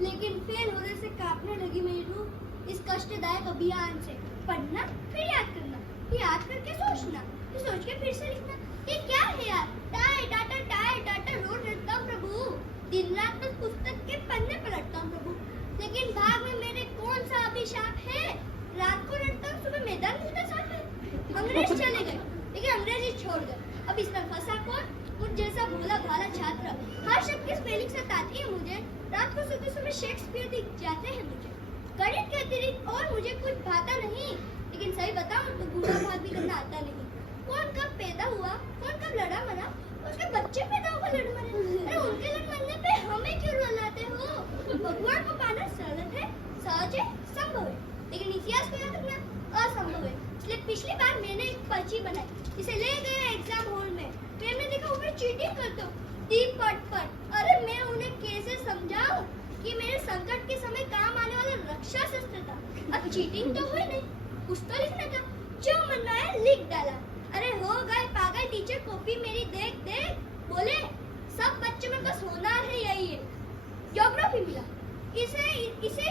लेकिन फेल होने से कांपने लगी मेरी रूह इस कष्टदायक अभियान से। पढ़ना, फिर याद करना, फिर याद करके सोचना, फिर सोच के फिर से लिखना। ये क्या है यार? टाई डाटा रोज रटता हूँ प्रभु। दिन रात तक पुस्तक के पन्ने पलटता हूँ प्रभु। लेकिन भाग में मेरे कौन सा अभिशाप है? रात को रटता हूँ, सुबह मैदान मिलता साथ में। अंग्रेज चले गए, लेकिन अंग्रेजी छोड़ गए। अब इसमें फंसा कौन? मुझ जैसा भोला भाला छात्र। हर शब्द की स्पेलिंग सताती है मुझे। रात को सोते समय शेक्सपियर दिख जाते हैं मुझे। गणित के अतिरिक्त और मुझे कुछ भाता नहीं। लेकिन सही बताऊं तो गुणा भाग भी करना आता नहीं। कौन कब पैदा हुआ, कौन कब लड़ा मरा, उसके बच्चे पैदा होकर लड़ मरे। अरे उनके लड़ मरने पे हमें क्यों रुलाते हो? भगवान को पाना सरल है, सहज है, संभव है। लेकिन इतिहास को याद रखना असंभव है। इसलिए पिछली बार मैंने एक पर्ची बनाई, इसे ले गया एग्जाम हॉल में। फिर मैं देखा ऊपर चीटिंग करते हो, दीप पट। अरे मैं उन्हें कैसे समझाऊं कि मेरे संकट के समय काम आने वाला रक्षा शस्त्र था। अब चीटिंग तो हुई नहीं, कुछ तो लिखना था। जो मन में आया लिख डाला। अरे हो गए पागल टीचर, कॉपी मेरी देख देख। बोले सब बच्चों में बस होना है यही है। ज्योग्राफी मिला, इसे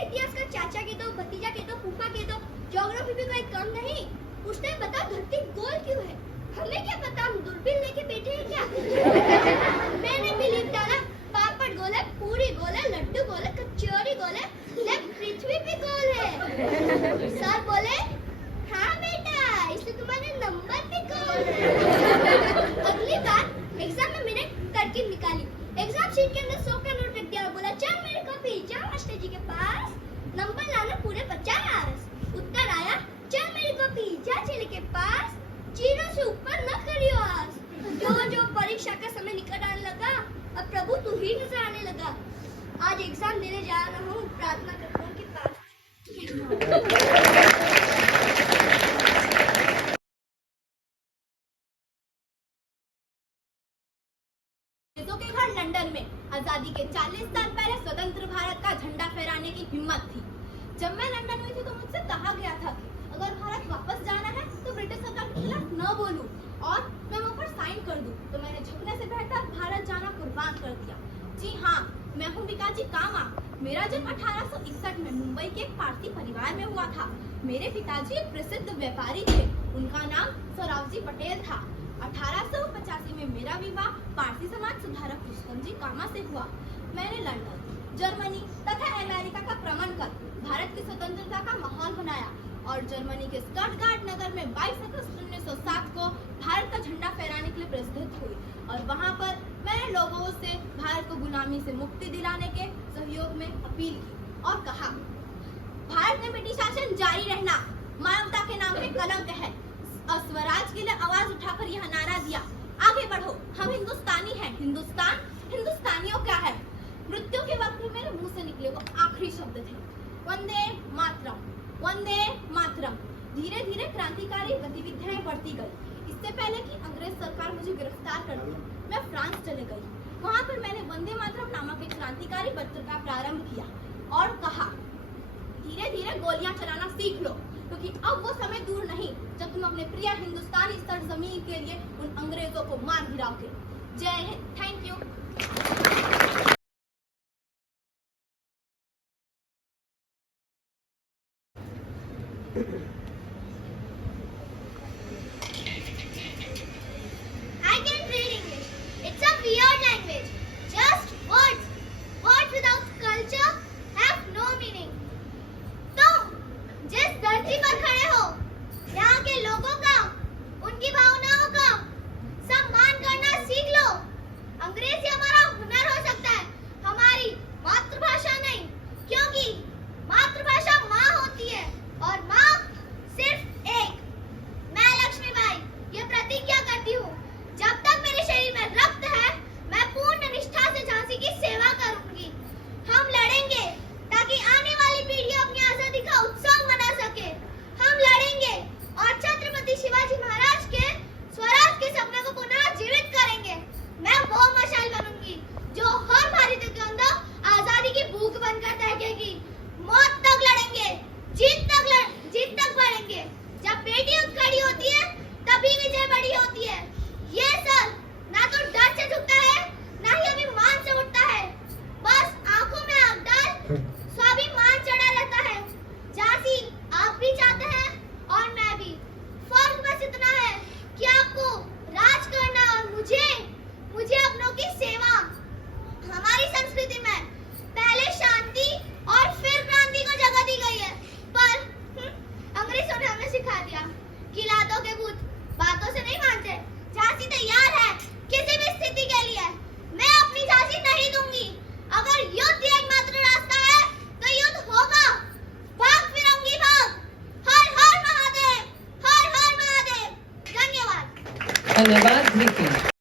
इतिहास का चाचा के दो, भतीजा के दो, फूफा के दो। ज्योग्राफी भी कोई कम नहीं। उसने बता धरती गोल क्यों है? हमें क्या पता, हम दूरबीन लेके बैठे हैं क्या? मैंने भी लिख डाला पापड़ गोल है, पूरी गोल है, लड्डू गोल है, कचौरी गोल है, पृथ्वी भी गोल है। सर बोले हाँ बेटा, इसलिए तुम्हारे नंबर भी गोल है। अगली बार एग्जाम में मैंने तरकीब निकाली। एग्जाम शीट के अंदर 100 का नोट रख दिया। बोला चल मेरी कॉपी, जा मास्टर जी के पास, नंबर लाना पूरे 50। उत्तर आया चल मेरी कॉपी, जा चेले के पास, 0 से ऊपर न करियो आज। जो परीक्षा का समय निकट आने लगा, अब प्रभु तू ही नजर आने लगा। आज एग्जाम देने जा रहा हूँ, प्रार्थना करता हूँ कि पास। के घर लंदन में आजादी के 40 साल पहले स्वतंत्र भारत का झंडा फहराने की हिम्मत थी। जब मैं लंदन हुई थी तो मुझसे कहा गया था कि अगर भारत वापस जाना है तो ब्रिटिश सरकार के खिलाफ न बोलूं और मैं वहाँ पर साइन कर दूं। तो मैंने झुकने से बेहतर भारत जाना कुर्बान कर दिया। जी हाँ, मैं हूँ विकाजी कामा। मेरा जन्म 1861 में मुंबई के एक पारसी परिवार में हुआ था। मेरे पिताजी एक प्रसिद्ध व्यापारी थे। उनका नाम सौरावजी पटेल था। 1885 में मेरा विवाह पारसी समाज सुधारक रुस्तम जी कामा से हुआ। मैंने लंदन, जर्मनी तथा अमेरिका का भ्रमण कर भारत की स्वतंत्रता का माहौल बनाया और जर्मनी के स्टटगार्ट नगर में 22 अगस्त 1907 को भारत का झंडा फहराने के लिए प्रस्तुत हुई और वहां पर मैंने लोगों से भारत को गुलामी से मुक्ति दिलाने के सहयोग में अपील की और कहा, भारत में ब्रिटिश शासन जारी रहना मानवता के नाम पे कलंक है। स्वराज के लिए आवाज उठाकर यह नारा दिया, आगे बढ़ो, हम हिंदुस्तानी हैं। हिंदुस्तान, हिंदुस्तानियों क्या है? मृत्यु के वक्त में मेरे मुंह से निकले वो आखिरी शब्द थे, वंदे मातरम, वंदे मातरम। धीरे धीरे क्रांतिकारी गतिविधियां बढ़ती गई। इससे पहले कि अंग्रेज सरकार मुझे गिरफ्तार कर ले, मैं फ्रांस चले गई। वहां पर मैंने वंदे मातरम नामक एक क्रांतिकारी पत्र का प्रारंभ किया और कहा, धीरे धीरे गोलियां चलाना सीख लो, क्योंकि अब वो समय दूर नहीं जब तुम अपने प्रिय हिंदुस्तानी सरजमीन के लिए उन अंग्रेजों को मार गिराओगे। जय Hind. Thank you. I can read English. It's a weird language. Just words. Words without culture have no meaning. तुम जिस धरती पर खड़े हो, यहाँ के लोगों का, उनकी भावनाओं का सम्मान करना सीख लो। अंग्रेजी हमारा हुनर हो सकता है, हमारी मातृभाषा नहीं, क्योंकि मातृभाषा माँ होती है और माँ सिर्फ एक। मैं लक्ष्मीबाई ये प्रतिज्ञा करती हूँ, जब तक मेरे शरीर में रक्त है, मैं पूर्ण निष्ठा से झांसी की सेवा करूंगी। हम लड़ेंगे ताकि आने वाली पीढ़ी अपनी आजादी का उत्सव मना सके। हम लड़ेंगे और छत्रपति शिवाजी महाराज के स्वराज के सपने को पुनः जीवित करेंगे। मैं वो मशाल बनूंगी जो हर भारतीय के अंदर आजादी की भूख बनकर दहकेगी। मौत तक लड़ेंगे, जीत तक बढ़ेंगे। जब बेटी खड़ी होती है तभी विजय बड़ी होती है। ये सर ना तो डर से झुकता है, ना ही अभिमान से उठता है। बस आंखों में आग डाल स्वाभिमान चढ़ा रहता है। झांसी आप भी चाहते हैं और मैं भी। फर्क बस इतना है कि आपको राज करना है और मुझे अपनों की सेवा। हमारी संस्कृति में पहले शांति और फिर क्रांति को जगह दी गई है, पर अंग्रेजों ने हमें सिखा दिया कि लातों के भूत बातों से नहीं मानते। झांसी तैयार है किसी भी स्थिति के लिए। मैं अपनी झांसी नहीं दूंगी। अगर युद्ध एकमात्र रास्ता है तो युद्ध होगा। भाग फिरंगी भाग। हर हर महादेव, हर हर महादेव। धन्यवाद। धन्यवाद निखिल।